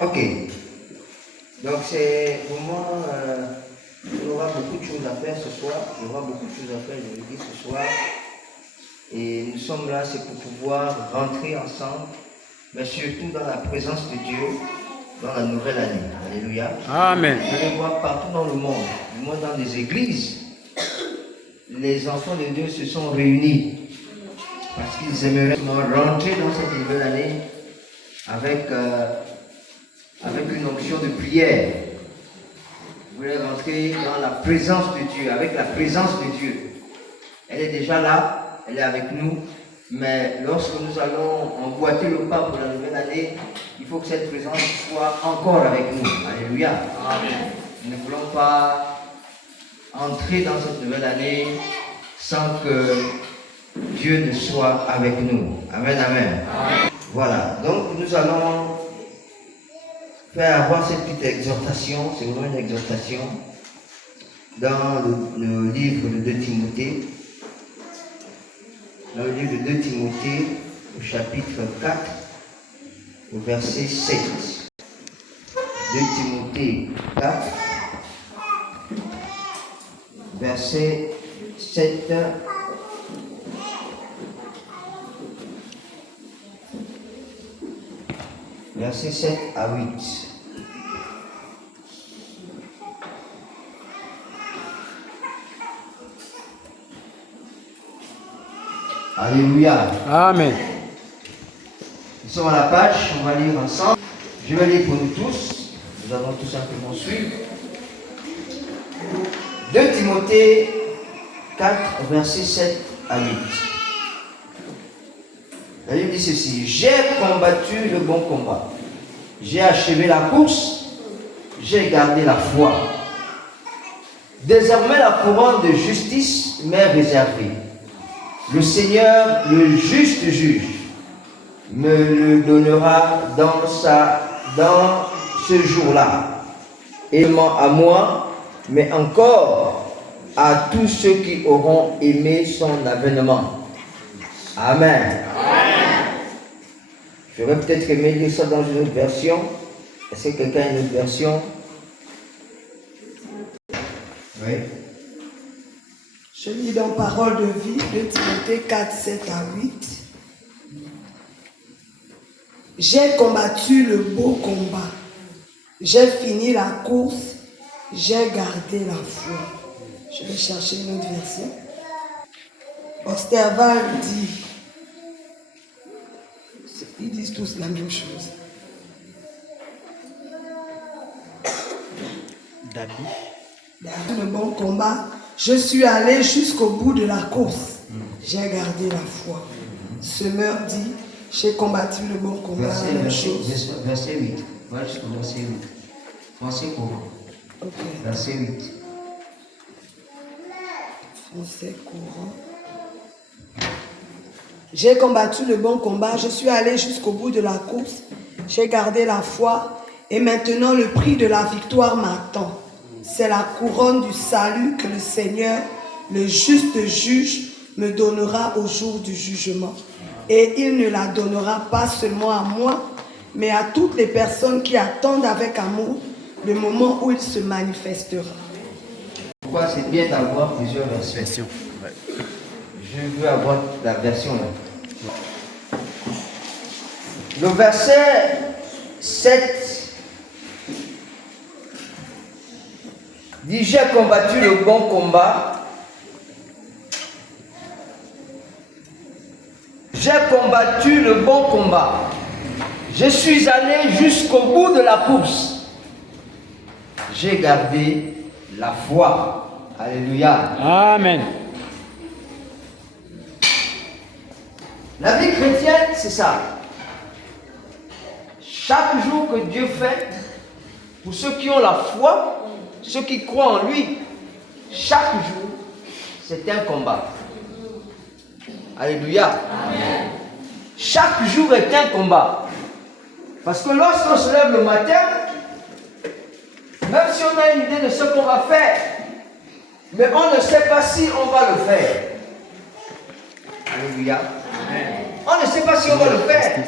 Ok. Donc c'est vraiment, on aura beaucoup de choses à faire ce soir. Il y aura beaucoup de choses à faire, je le dis ce soir. Et nous sommes là, c'est pour pouvoir rentrer ensemble, mais surtout dans la présence de Dieu, dans la nouvelle année. Alléluia. Amen. Vous allez voir partout dans le monde, du moins dans les églises, les enfants de Dieu se sont réunis parce qu'ils aimeraient rentrer dans cette nouvelle année avec une onction de prière. Vous voulez rentrer dans la présence de Dieu, avec la présence de Dieu. Elle est déjà là, elle est avec nous, mais lorsque nous allons emboîter le pas pour la nouvelle année, il faut que cette présence soit encore avec nous. Alléluia. Amen. Nous ne voulons pas entrer dans cette nouvelle année sans que Dieu ne soit avec nous. Amen, amen. Amen. Voilà, donc nous allons faire avoir cette petite exhortation, c'est vraiment une exhortation, dans le livre de 2 Timothée. Dans le livre de 2 Timothée, au chapitre 4, au verset 7. 2 Timothée 4, verset 7. Verset 7 à 8. Alléluia. Amen. Nous sommes à la page, on va lire ensemble. Je vais lire pour nous tous. Nous allons tout simplement suivre. 2 Timothée 4, verset 7 à 8. La Bible dit ceci: j'ai combattu le bon combat, j'ai achevé la course, j'ai gardé la foi. Désormais la couronne de justice m'est réservée. Le Seigneur, le juste juge, me le donnera dans ce jour-là. Et non à moi, mais encore à tous ceux qui auront aimé son avènement. Amen. J'aurais peut-être aimé lire ça dans une autre version. Est-ce que quelqu'un a une autre version? Oui. Je lis dans Parole de vie, 2 Timothée 4, 7 à 8. J'ai combattu le beau combat. J'ai fini la course. J'ai gardé la foi. Je vais chercher une autre version. Osterval dit, ils disent tous la même chose. Le bon combat, je suis allé jusqu'au bout de la course. J'ai gardé la foi. Semeur dit, j'ai combattu le bon combat. Verset 8. Voilà jusqu'au verset 8. Français courant. Okay. Verset 8. Français courant. J'ai combattu le bon combat, je suis allé jusqu'au bout de la course, j'ai gardé la foi et maintenant le prix de la victoire m'attend. C'est la couronne du salut que le Seigneur, le juste juge, me donnera au jour du jugement. Et il ne la donnera pas seulement à moi, mais à toutes les personnes qui attendent avec amour le moment où il se manifestera. Pourquoi c'est bien d'avoir plusieurs versions? Je veux avoir la version là. Le verset 7 dit: j'ai combattu le bon combat. J'ai combattu le bon combat. Je suis allé jusqu'au bout de la course. J'ai gardé la foi. Alléluia. Amen. La vie chrétienne, c'est ça. Chaque jour que Dieu fait, pour ceux qui ont la foi, ceux qui croient en lui, chaque jour, c'est un combat. Alléluia. Amen. Chaque jour est un combat. Parce que lorsqu'on se lève le matin, même si on a une idée de ce qu'on va faire, mais on ne sait pas si on va le faire. Alléluia. Amen. On ne sait pas si on va le faire.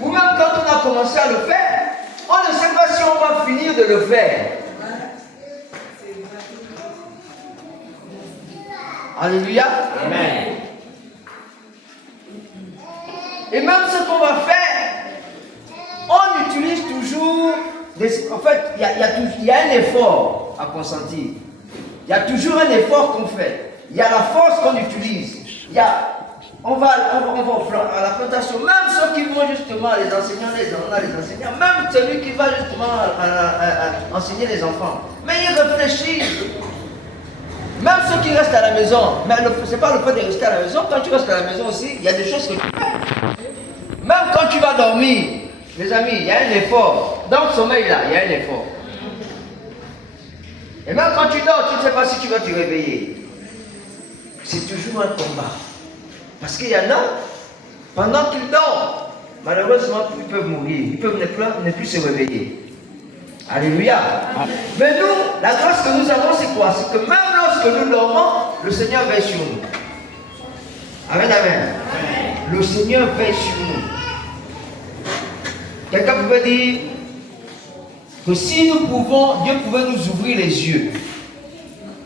Ou même quand on a commencé à le faire, On ne sait pas si on va finir de le faire. Alléluia. Amen. Et même ce qu'on va faire, on utilise toujours, en fait, il y a un effort à consentir. Il y a toujours un effort qu'on fait. Il y a la force qu'on utilise. On va à la plantation. Même ceux qui vont justement, les enseignants, même celui qui va justement enseigner les enfants. Mais ils réfléchissent. Même ceux qui restent à la maison. Mais ce n'est pas le fait de rester à la maison. Quand tu restes à la maison aussi, il y a des choses que tu fais. Même quand tu vas dormir, les amis, il y a un effort. Dans le sommeil là, il y a un effort. Et même quand tu dors, tu ne sais pas si tu vas te réveiller. C'est toujours un combat. Parce qu'il y en a, pendant qu'ils dorment, malheureusement, ils peuvent mourir. Ils peuvent ne plus se réveiller. Alléluia. Mais nous, la grâce que nous avons, c'est quoi? C'est que même lorsque nous dormons, le Seigneur veille sur nous. Amen, amen. Le Seigneur veille sur nous. Quelqu'un pouvait dire que si nous pouvons, Dieu pouvait nous ouvrir les yeux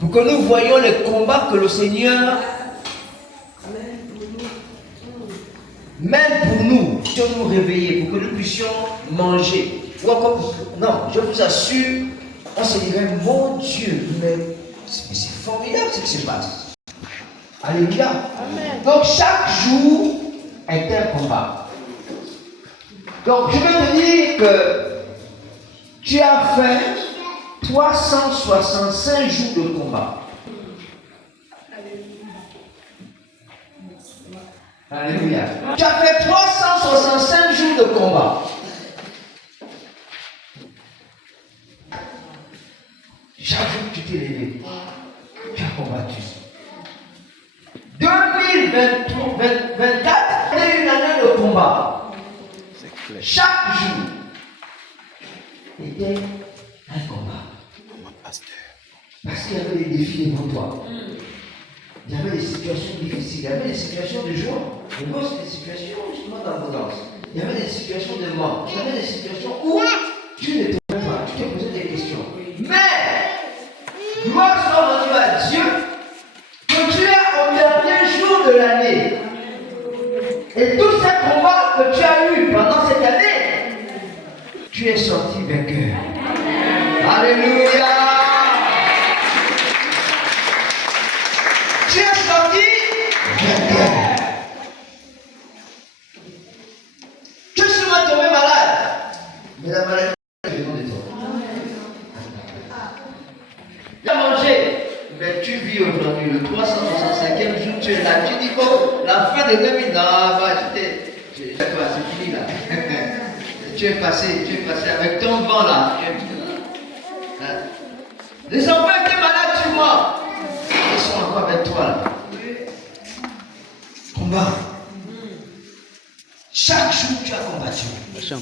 pour que nous voyions les combats que le Seigneur mène pour nous, pour nous réveiller, pour que nous puissions manger. Ou encore, non, je vous assure, on se dirait, mon Dieu, mais c'est formidable ce qui se passe. Alléluia. Amen. Donc chaque jour est un combat. Donc je veux te dire que tu as fait 365 jours de combat. Alléluia. Tu as fait 365 jours de combat. Chaque jour que tu t'es levé, tu as combattu. 2024 est une année de combat. Chaque jour était un combat. Parce qu'il y avait des défis devant toi. Il y avait des situations difficiles, il y avait des situations de joie. Mais moi, c'est des situations justement d'abondance. Il y avait des situations de mort. Il y avait des situations où tu ne te pas, tu te posais des questions. Mais, gloire soit rendue à Dieu, que tu es au dernier jour de l'année. Et tous ces combats que tu as eus pendant cette année, tu es sorti vainqueur. Alléluia. Tu es sorti vainqueur. Tu es souvent tombé malade. Mais la maladie est au de toi. Tu as mangé. Mais tu vis aujourd'hui, le 365e jour, tu es là. Tu dis, oh, la fin de 2000, non, bah, c'est fini là. tu es passé avec ton vent là. Les enfants étaient malades sur moi. Ils sont encore avec toi là. Combat. Chaque jour tu as combattu. Ça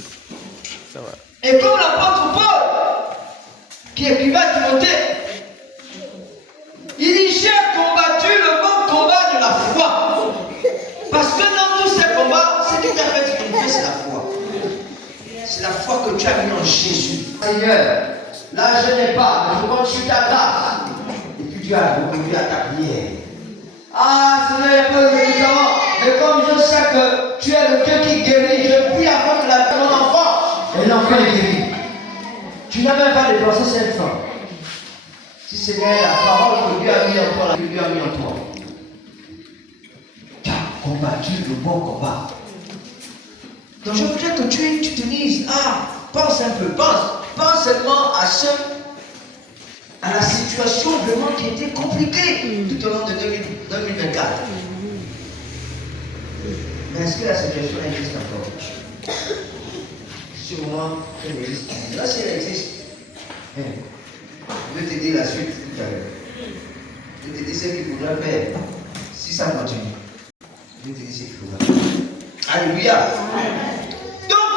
va. Et comme l'apôtre Paul, qui écrivait à Timothée, il dit, j'ai combattu le bon combat de la foi. Parce que dans tous ces combats, ce qui t'a fait triompher, c'est la foi. C'est la foi que tu as mis en Jésus. Seigneur, là je n'ai pas, mais je compte sur ta grâce. Et puis tu as répondu à ta prière. Ah Seigneur, il y a pas de médicaments. Mais comme je sais que tu es le Dieu qui guérit, je prie avant de mon enfant. Et l'enfant est guéri. Tu n'as même pas dépensé 5 francs. Si c'est bien la parole que Dieu a mis en toi, que Dieu a mis en toi. Tu as combattu le bon combat. Donc je voudrais que tu te dises, pense un peu, pense seulement à la situation vraiment qui était compliquée tout au long de 2024. Mais est-ce que la situation existe encore? Sûrement qu'elle existe. Là, si elle existe, je vais te dire la suite tout à l'heure. Je vais te dire ce qu'il faudra faire si ça continue. Je vais te dire ce qu'il faudra faire. Alléluia. Donc,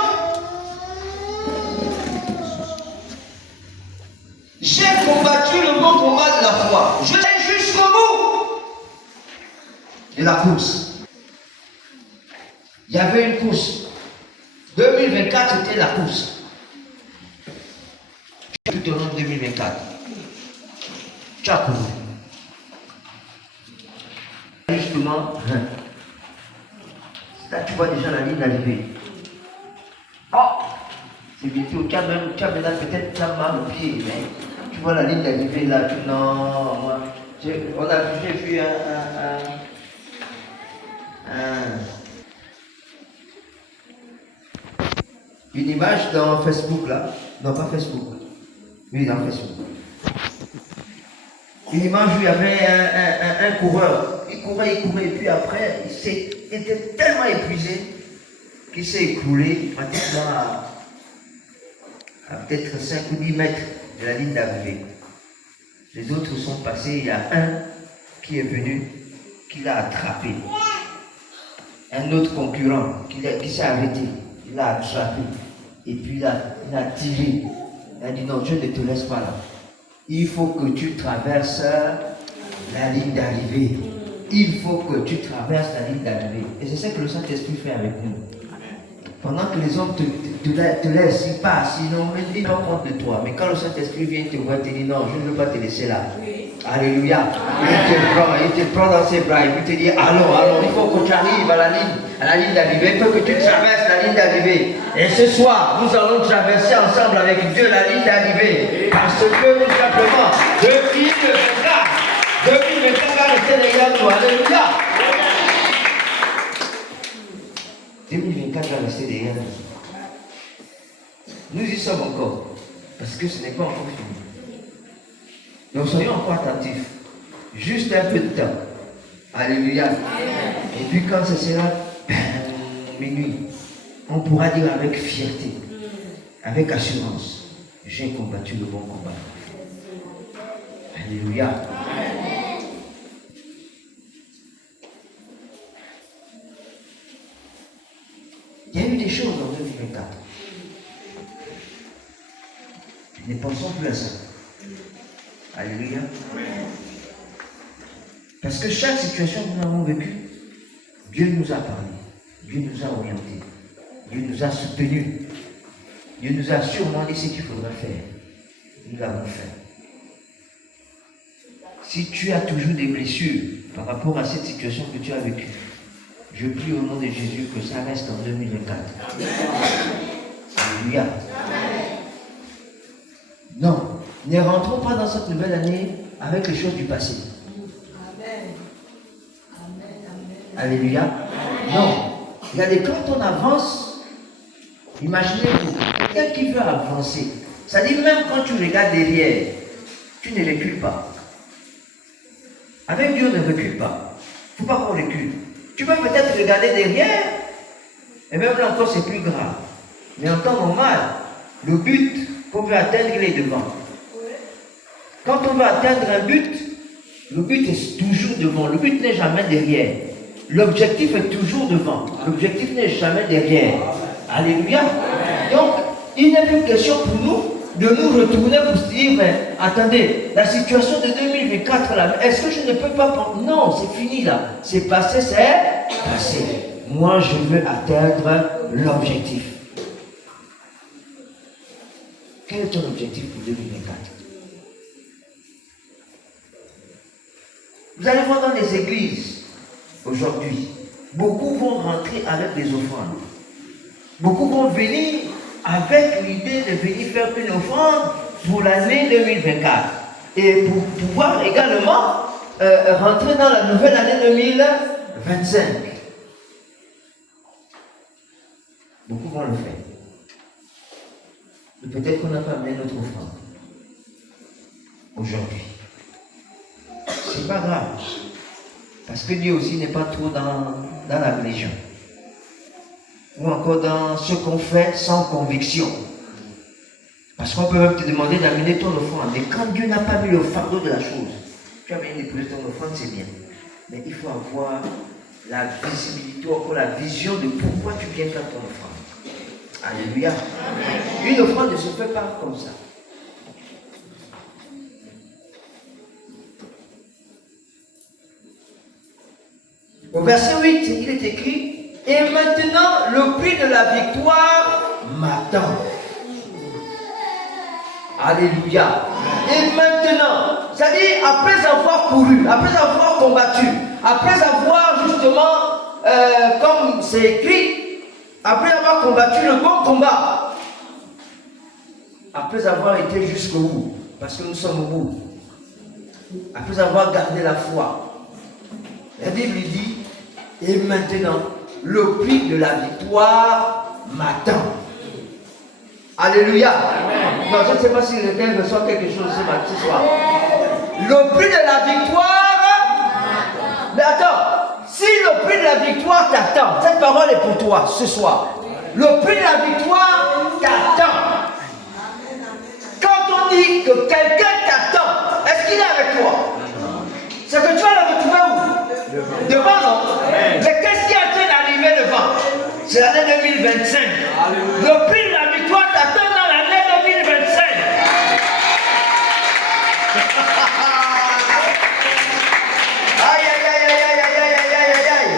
j'ai combattu le bon combat de la foi. Je l'ai jusqu'au bout. Et la course. Il y avait une course. 2024 c'était la course. Deutéronome 2024. Tu as couru. Justement, là tu vois déjà la ligne d'arrivée. Oh, c'est bientôt, tu as maintenant peut-être tu as mal au pied, mais tu vois la ligne d'arrivée là, non, moi, j'ai vu une image dans Facebook là, non pas Facebook, oui dans Facebook. Une image où il y avait un coureur, il courait, et puis après, il était tellement épuisé qu'il s'est écroulé pratiquement à peut-être 5 ou 10 mètres de la ligne d'arrivée. Les autres sont passés, il y a un qui est venu, qui l'a attrapé. Un autre concurrent qui s'est arrêté, il l'a attrapé. Et puis il a tiré. Il a dit non, je ne te laisse pas là. Il faut que tu traverses la ligne d'arrivée. Il faut que tu traverses la ligne d'arrivée. Et c'est ce que le Saint-Esprit fait avec nous. Pendant que les hommes te laissent, ils passent, ils n'ont pas compte de toi. Mais quand le Saint-Esprit vient te voir, te dit non, je ne veux pas te laisser là. Oui. Alléluia. Il te prend dans ses bras et puis te dit allons, il faut que tu arrives à la ligne d'arrivée, il faut que tu traverses la ligne d'arrivée. Et ce soir, nous allons traverser ensemble avec Dieu la ligne d'arrivée. Parce que tout simplement, 2024 va rester derrière nous. Alléluia. 2024 va rester derrière nous. Nous y sommes encore. Parce que ce n'est pas encore fini. Donc soyons encore attentifs. Juste un peu de temps. Alléluia. Et puis quand ce sera minuit, on pourra dire avec fierté, avec assurance, j'ai combattu le bon combat. Alléluia. Il y a eu des choses en 2024. Ne pensons plus à ça. Alléluia. Parce que chaque situation que nous avons vécue, Dieu nous a parlé, Dieu nous a orientés, Dieu nous a soutenus, Dieu nous a sûrement dit ce qu'il faudra faire. Nous l'avons fait. Si tu as toujours des blessures par rapport à cette situation que tu as vécue, je prie au nom de Jésus que ça reste en 2024. Alléluia. Non, ne rentrons pas dans cette nouvelle année avec les choses du passé. Alléluia. Non. Regardez, quand on avance, imaginez-vous, quelqu'un qui veut avancer, c'est-à-dire même quand tu regardes derrière, tu ne recules pas. Avec Dieu, on ne recule pas. Il ne faut pas qu'on recule. Tu peux peut-être regarder derrière, et même là encore c'est plus grave. Mais en temps normal, le but qu'on veut atteindre, il est devant. Quand on veut atteindre un but, le but est toujours devant. Le but n'est jamais derrière. L'objectif est toujours devant. L'objectif n'est jamais derrière. Alléluia. Donc, il n'est plus question pour nous de nous retourner pour se dire, mais attendez, la situation de 2024 là, est-ce que je ne peux pas prendre? Non, c'est fini là. C'est passé, c'est passé. Moi, je veux atteindre l'objectif. Quel est ton objectif pour 2024? Vous allez voir dans les églises aujourd'hui, beaucoup vont rentrer avec des offrandes. Beaucoup vont venir avec l'idée de venir faire une offrande pour l'année 2024. Et pour pouvoir également rentrer dans la nouvelle année 2025. Beaucoup vont le faire. Mais peut-être qu'on n'a pas amené notre offrande aujourd'hui. C'est pas grave. Parce que Dieu aussi n'est pas trop dans la religion. Ou encore dans ce qu'on fait sans conviction. Parce qu'on peut même te demander d'amener ton offrande. Et quand Dieu n'a pas mis le fardeau de la chose, tu as bien déposé ton offrande, c'est bien. Mais il faut avoir la visibilité, encore la vision de pourquoi tu viens faire ton offrande. Alléluia. Une offrande ne se fait pas comme ça. Au verset 8, il est écrit, et maintenant le prix de la victoire m'attend. Alléluia. Et maintenant, c'est-à-dire après avoir couru, après avoir combattu, après avoir justement, comme c'est écrit, après avoir combattu le bon combat, après avoir été jusqu'au bout, parce que nous sommes au bout, après avoir gardé la foi, la Bible dit, et maintenant, le prix de la victoire m'attend. Alléluia. Non, je ne sais pas si quelqu'un reçoit quelque chose ce soir. Le prix de la victoire. Mais attends, si le prix de la victoire t'attend, cette parole est pour toi ce soir. Le prix de la victoire t'attend. Quand on dit que quelqu'un t'attend, est-ce qu'il est avec toi? C'est que tu vas le retrouver où? Devant, non? Mais qu'est-ce qui est en train d'arriver devant? C'est l'année 2025. Le prix de la victoire t'attend dans l'année 2025. Aïe, aïe, aïe, aïe, aïe, aïe, aïe, aïe, aïe.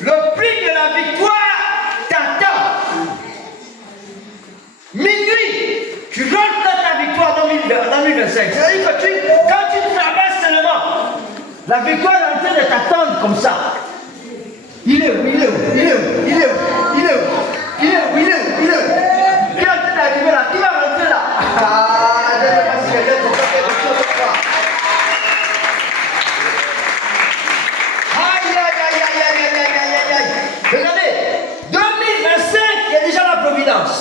Le prix de la victoire t'attend. Minuit, tu rentres dans ta victoire dans 2025. C'est-à-dire que quand tu traverses seulement, la victoire est en train de t'attendre comme ça. Il est où? Il est où? Il est où? Il est où? Il est où? Il est où? Il est où? Il est où? Il est en train d'arriver là. Qui va rentrer là? Ah, je ne sais pas si quelqu'un peut faire quelque chose de ça. Aïe, aïe, aïe, aïe, aïe, aïe, aïe, aïe, aïe. Regardez, 2025, il y a déjà la providence.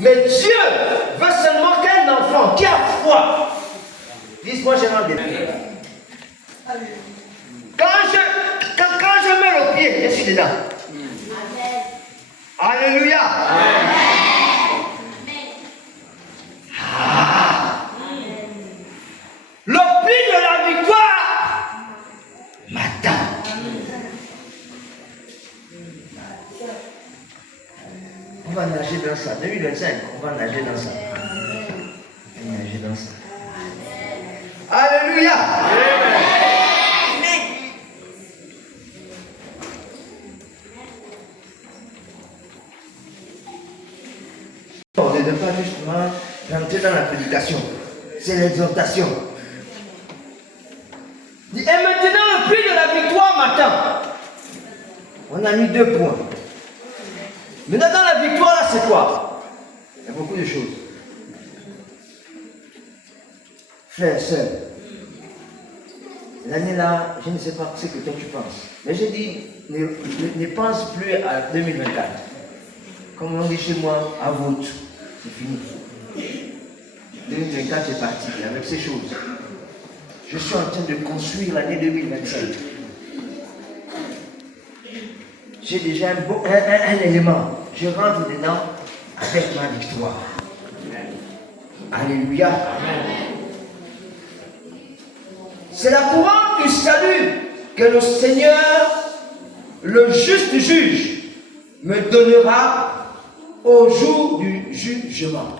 Mais Dieu veut seulement qu'un enfant qui a foi dise, moi j'ai rendez-vous. Quand je mets le pied, je suis dedans. Alléluia. Le prix de la victoire m'attend. On va nager dans ça. 2025, on va nager dans ça. On va nager dans ça. Alléluia. On ne doit pas justement rentrer dans la prédication. C'est l'exhortation. Et maintenant, le prix de la victoire m'attend. On a mis 2 points. Maintenant, dans la victoire, là, c'est quoi? Il y a beaucoup de choses. Frères, sœurs, l'année là, je ne sais pas ce que toi tu penses. Mais j'ai dit, ne pense plus à 2024. Comme on dit chez moi, à votre. C'est fini. 2024 est parti avec ces choses. Je suis en train de construire l'année 2025. J'ai déjà un élément. Je rentre dedans avec ma victoire. Alléluia. C'est la couronne du salut que le Seigneur, le juste juge, me donnera au jour du jugement.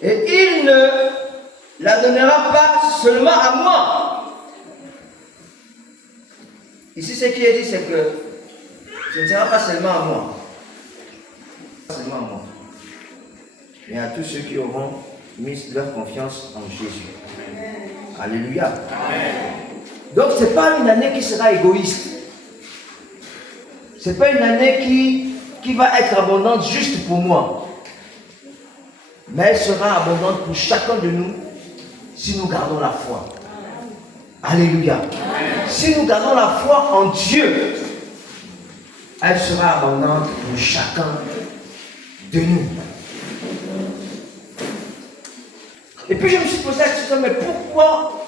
Et il ne la donnera pas seulement à moi. Ici, ce qui est dit, c'est que ce ne sera pas seulement à moi. Pas seulement à moi. Mais à tous ceux qui auront mis leur confiance en Jésus. Alléluia. Amen. Donc, ce n'est pas une année qui sera égoïste. Ce n'est pas une année qui va être abondante juste pour moi. Mais elle sera abondante pour chacun de nous si nous gardons la foi. Alléluia. Amen. Si nous gardons la foi en Dieu, elle sera abondante pour chacun de nous. Et puis je me suis posé la question, mais pourquoi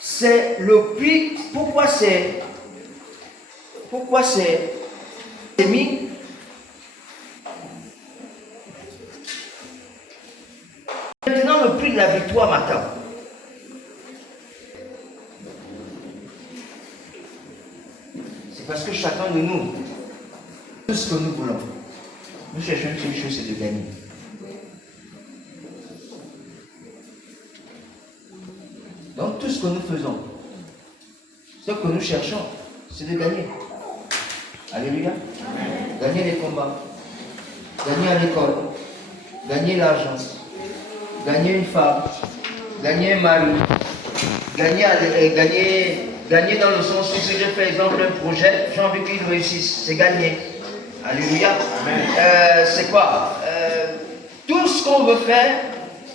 c'est le prix, pourquoi c'est mis? Maintenant le prix de la victoire m'attend. C'est parce que chacun de nous, tout ce que nous voulons, nous cherchons une seule chose, c'est de gagner. Donc tout ce que nous faisons, ce que nous cherchons, c'est de gagner. Alléluia. Amen. Gagner les combats, gagner à l'école, gagner l'argent, gagner une femme, gagner un mari, gagner dans le sens où si je fais exemple un projet, j'ai envie qu'il réussisse, c'est gagner. Alléluia. C'est quoi? Tout ce qu'on veut faire,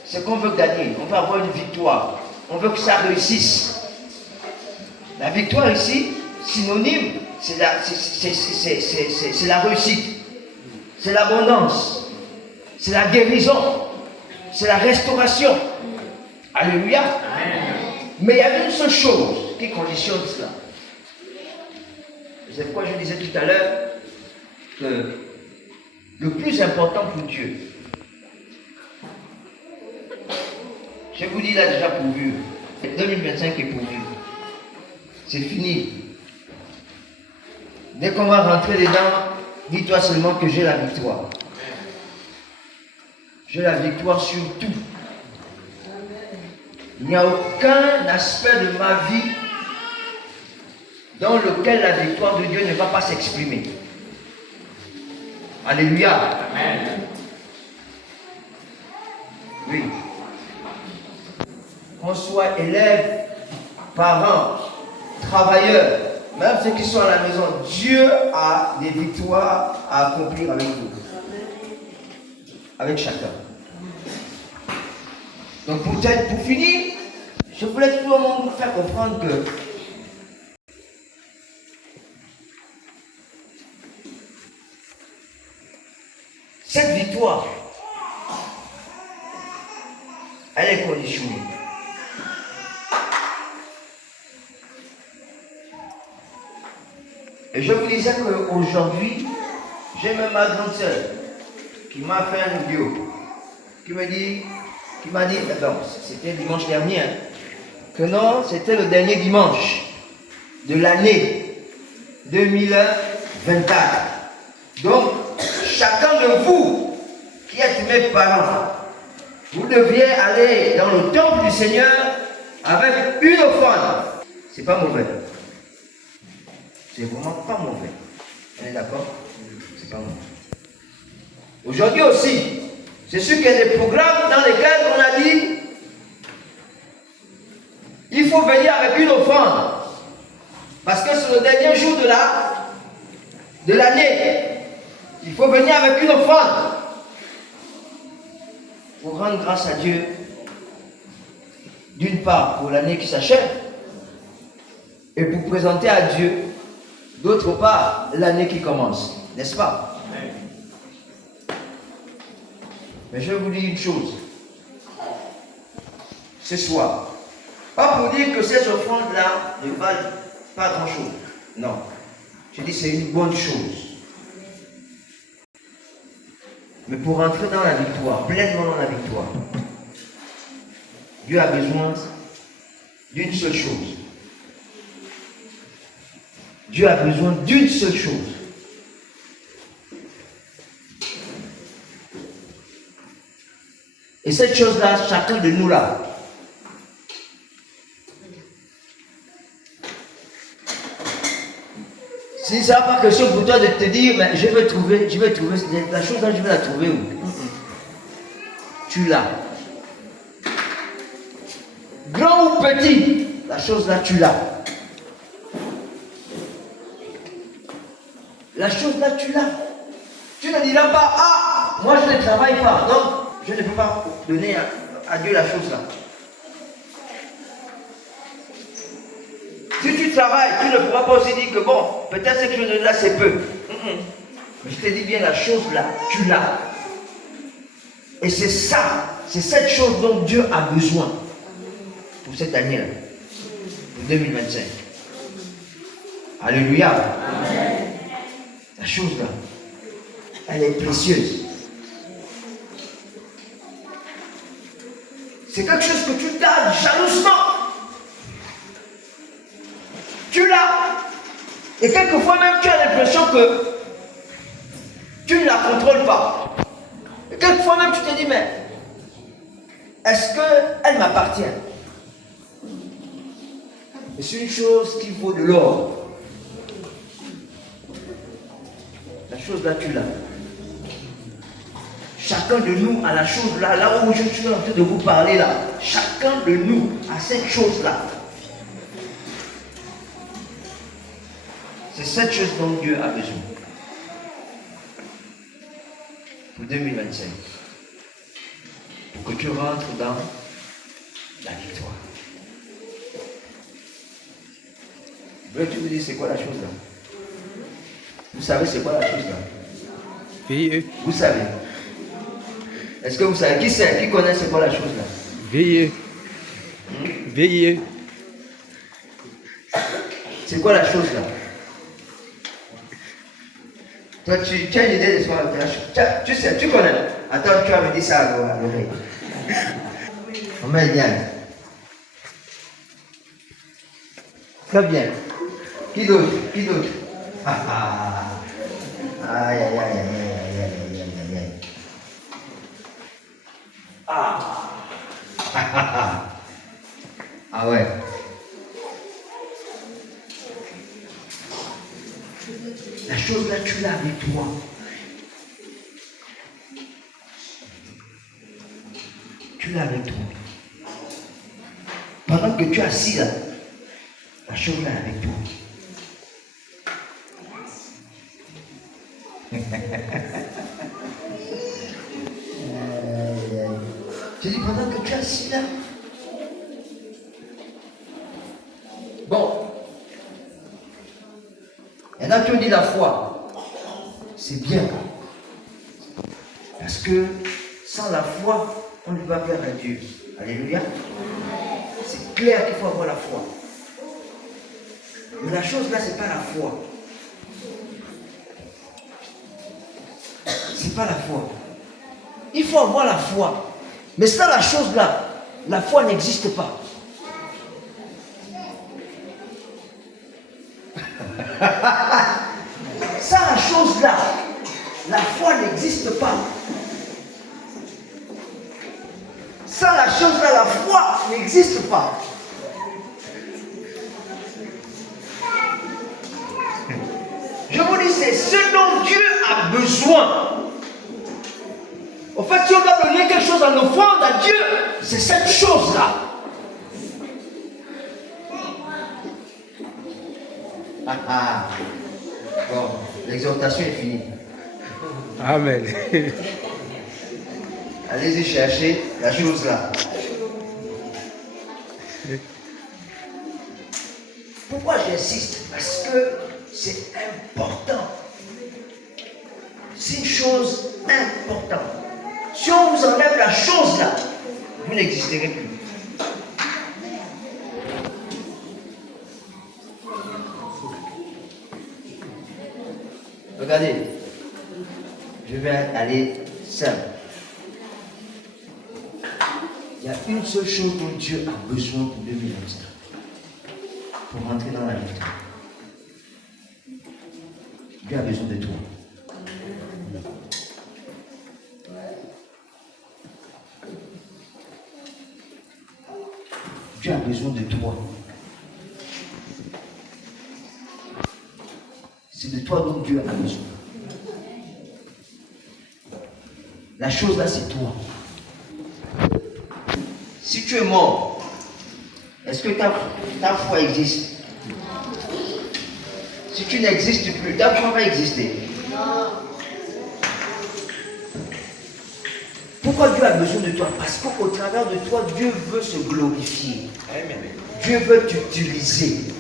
c'est qu'on veut gagner, on veut avoir une victoire, on veut que ça réussisse. La victoire ici, synonyme, c'est la réussite, c'est l'abondance, c'est la guérison, c'est la restauration. Alléluia. Mais il y a une seule chose qui conditionne cela. C'est pourquoi je disais tout à l'heure que le plus important pour Dieu, je vous dis, il a déjà pourvu. 2025 est pourvu. C'est fini. Dès qu'on va rentrer dedans, dis-toi seulement que j'ai la victoire. J'ai la victoire sur tout. Il n'y a aucun aspect de ma vie dans lequel la victoire de Dieu ne va pas s'exprimer. Alléluia. Amen. Oui. Qu'on soit élève, parent, travailleur, même ceux qui sont à la maison, Dieu a des victoires à accomplir avec vous. Avec chacun. Donc pour finir, je voulais tout le monde vous faire comprendre que cette victoire, elle est conditionnée. Et je vous disais qu'aujourd'hui, j'ai même ma grande sœur qui m'a fait un audio, qui m'a dit, non, c'était dimanche dernier, hein, que non, c'était le dernier dimanche de l'année 2024. Donc, chacun de vous qui êtes mes parents, vous deviez aller dans le temple du Seigneur avec une offrande. C'est pas mauvais. C'est vraiment pas mauvais. On est d'accord? C'est pas mauvais. Aujourd'hui aussi, c'est sûr qu'il y a des programmes dans lesquels on a dit il faut venir avec une offrande. Parce que c'est le dernier jour de l'année. Il faut venir avec une offrande. Pour rendre grâce à Dieu, d'une part pour l'année qui s'achève, et pour présenter à Dieu, d'autre part, l'année qui commence. N'est-ce pas? Mais je vous dis une chose. Ce soir, pas pour dire que ces offrandes-là ne valent pas grand-chose. Non. Je dis c'est une bonne chose. Mais pour entrer dans la victoire, pleinement dans la victoire, Dieu a besoin d'une seule chose. Dieu a besoin d'une seule chose. Et cette chose-là, chacun de nous l'a. Ce ne sera pas question pour toi de te dire, mais je vais trouver, la chose là, je vais la trouver où? Tu l'as. Grand ou petit, la chose là, tu l'as. La chose là, tu l'as. Tu ne diras pas, ah, moi je ne travaille pas, donc je ne peux pas donner à Dieu la chose là. Si tu travailles, tu ne pourras pas aussi dire que bon, peut-être cette chose-là c'est peu. Mais je te dis bien la chose là, tu l'as. Et c'est ça, c'est cette chose dont Dieu a besoin pour cette année-là, pour 2025. Alléluia. Amen. La chose là, elle est précieuse. C'est quelque chose que tu gardes jalousement. Tu l'as. Et quelquefois même tu as l'impression que tu ne la contrôles pas. Et quelquefois même tu te dis, mais est-ce qu'elle m'appartient? Et c'est une chose qui vaut de l'or. La chose là, tu l'as. chacun de nous a la chose là, là où je suis en train de vous parler là. Chacun de nous a cette chose là. C'est cette chose dont Dieu a besoin. Pour 2025. Pour que tu rentres dans la victoire. Tu me dis c'est quoi la chose là? Vous savez c'est quoi la chose là? Veillez. Vous savez. Est-ce que vous savez? Qui sait? Qui connaît c'est quoi la chose là? Veillez. Veillez. C'est quoi la chose là? Toi, tu as une idée de ce qu'on a fait. Tu sais, tu connais. Attends, tu vas me dire ça à l'oreille. On met bien. Très bien. Qui d'autre? Qui d'autre? Ah ah. Aïe aïe aïe aïe aïe aïe aïe aïe. Ah. Ah ouais. La chose là, tu l'as avec toi. Tu l'as avec toi. Pendant que tu es assis là, la chose là est avec toi. Je dis pendant que tu es assis là. Bon. Et là, tu dis la foi. C'est bien. Parce que sans la foi, on ne peut pas plaire à Dieu. Alléluia. C'est clair qu'il faut avoir la foi. Mais la chose là, c'est pas la foi. C'est pas la foi. Il faut avoir la foi. Mais sans la chose là, la foi n'existe pas. Sans la chose là, la foi n'existe pas. Sans la chose là, la foi n'existe pas. Je vous dis, c'est ce dont Dieu a besoin. En fait, si on doit donner quelque chose en offrande à Dieu, c'est cette chose-là. Ah ah. Bon, l'exhortation est finie. Amen. Allez-y chercher la chose là. Pourquoi j'insiste? Parce que c'est important. C'est une chose importante. Si on vous enlève la chose là, vous n'existerez plus. Regardez, je vais aller simple. Il y a une seule chose dont Dieu a besoin pour 2025, pour rentrer dans la victoire. Dieu a besoin de toi. Dieu a besoin de toi. C'est de toi dont Dieu a besoin. La chose là, c'est toi. Si tu es mort, est-ce que ta foi existe? Si tu n'existes plus, ta foi va exister. Pourquoi Dieu a besoin de toi? Parce qu'au travers de toi, Dieu veut se glorifier. Dieu veut t'utiliser.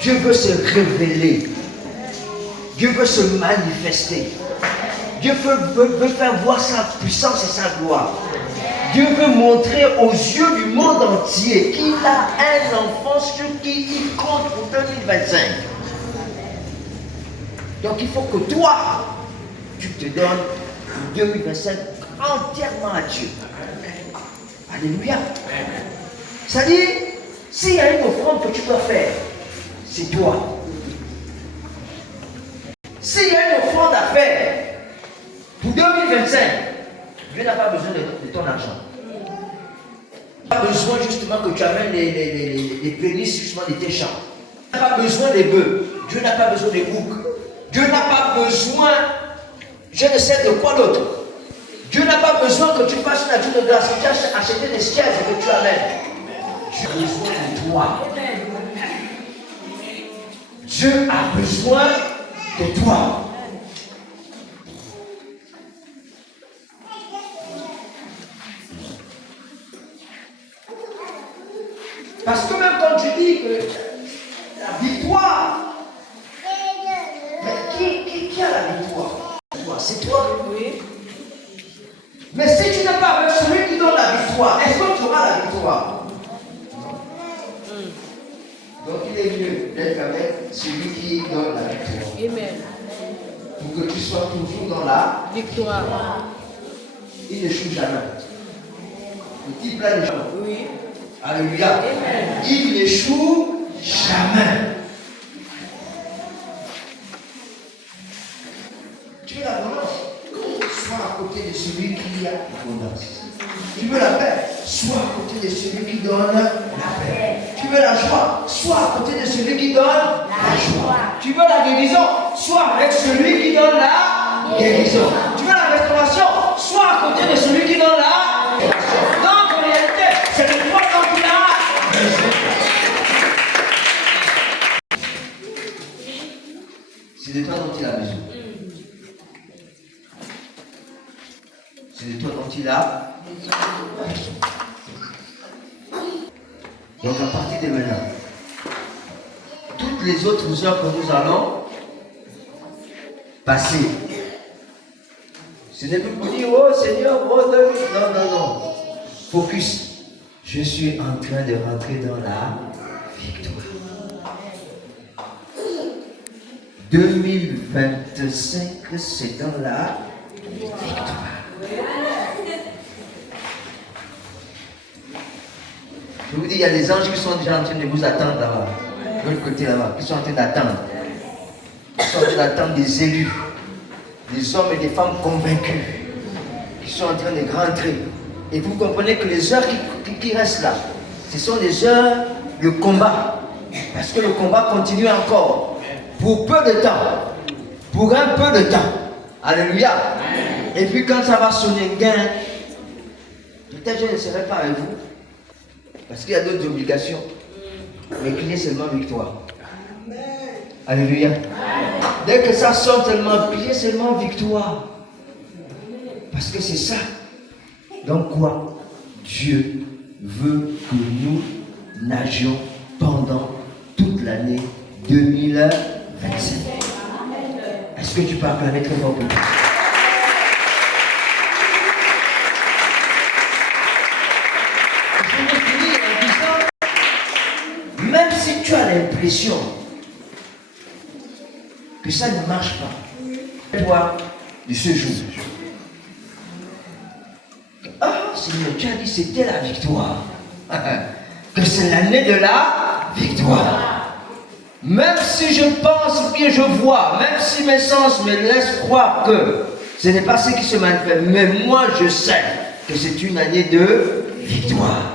Dieu veut se révéler. Dieu veut se manifester. Dieu veut faire voir sa puissance et sa gloire. Dieu veut montrer aux yeux du monde entier qu'il a un enfant sur qui il compte pour 2025. Donc il faut que toi, tu te donnes pour 2025 entièrement à Dieu. Alléluia. C'est-à-dire, s'il y a une offrande que tu dois faire, c'est toi. S'il y a une offrande à faire pour 2025, Dieu n'a pas besoin de ton argent. Il n'a pas besoin justement que tu amènes les prémices justement de tes champs. Il n'a pas besoin des bœufs. Dieu n'a pas besoin des boucs. Dieu n'a pas besoin, je ne sais de quoi d'autre. besoin que tu fasses une action de grâce, que tu as acheté des sièges et que tu amènes. Dieu a besoin de toi. Dieu a besoin de toi. Parce que même quand tu dis que la victoire, mais qui a la victoire? C'est toi. Oui. Mais si tu n'es pas avec celui qui donne la victoire, est-ce que tu auras la victoire? Donc il est mieux d'être avec celui qui donne la victoire. Amen. Pour que tu sois toujours dans la Victoire. Il n'échoue jamais. Le type là n'échoue. Oui. Alléluia. Amen. Il n'échoue jamais. Tu veux l'abondance? Sois à côté de celui qui a l'abondance. Tu veux la paix? Sois à côté de celui qui donne la paix. Tu veux la joie? Sois à côté de celui qui donne la joie. Tu veux la guérison? Sois avec celui qui donne la guérison. Tu veux la restauration? Sois à côté de celui qui donne la restauration. Donc en réalité, c'est de toi dont il a besoin. C'est de toi dont il a besoin. C'est de toi dont il a besoin. Donc à partir de maintenant, toutes les autres heures que nous allons passer, ce n'est plus pour dire oh Seigneur, oh non, non, non. Focus. Je suis en train de rentrer dans la victoire. 2025, c'est dans la victoire. Je vous dis, il y a des anges qui sont déjà en train de vous attendre là-bas, de l'autre côté là-bas, qui sont en train d'attendre. Ils sont en train d'attendre des élus, des hommes et des femmes convaincus, qui sont en train de rentrer. Et vous comprenez que les heures qui restent là, ce sont des heures de combat. Parce que le combat continue encore. Pour peu de temps. Pour un peu de temps. Alléluia. Et puis quand ça va sonner gain, peut-être je ne serai pas avec vous. Parce qu'il y a d'autres obligations. Mais criez seulement victoire. Alléluia. Dès que ça sonne seulement, criez seulement victoire. Parce que c'est ça. Donc quoi? Dieu veut que nous nagions pendant toute l'année 2025. Est-ce que tu peux acclamer très fort pour toi? Je vais finir en disant, même si tu as l'impression que ça ne marche pas, toi, de ce jour, ah, Seigneur, tu as dit c'était la victoire. Que c'est l'année de la victoire. Même si je pense, bien je vois, même si mes sens me laissent croire que ce n'est pas ce qui se manifeste, mais moi je sais que c'est une année de victoire.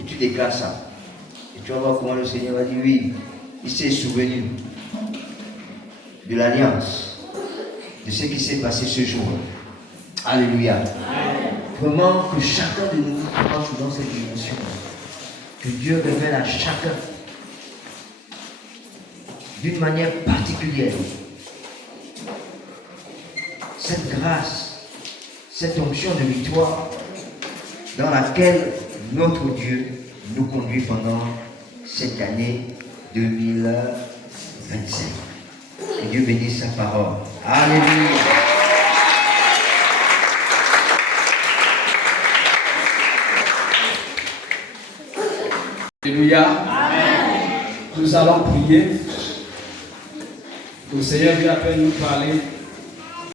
Et tu déclares ça. Et tu vas voir comment le Seigneur va dire oui, il s'est souvenu de l'alliance, de ce qui s'est passé ce jour. Alléluia. Vraiment que chacun de nous entre dans cette dimension. Que Dieu révèle à chacun d'une manière particulière cette grâce, cette onction de victoire dans laquelle notre Dieu nous conduit pendant cette année 2025. Que Dieu bénisse sa parole. Alléluia. Alléluia. Amen. Nous allons prier. Le Seigneur vient à peine nous parler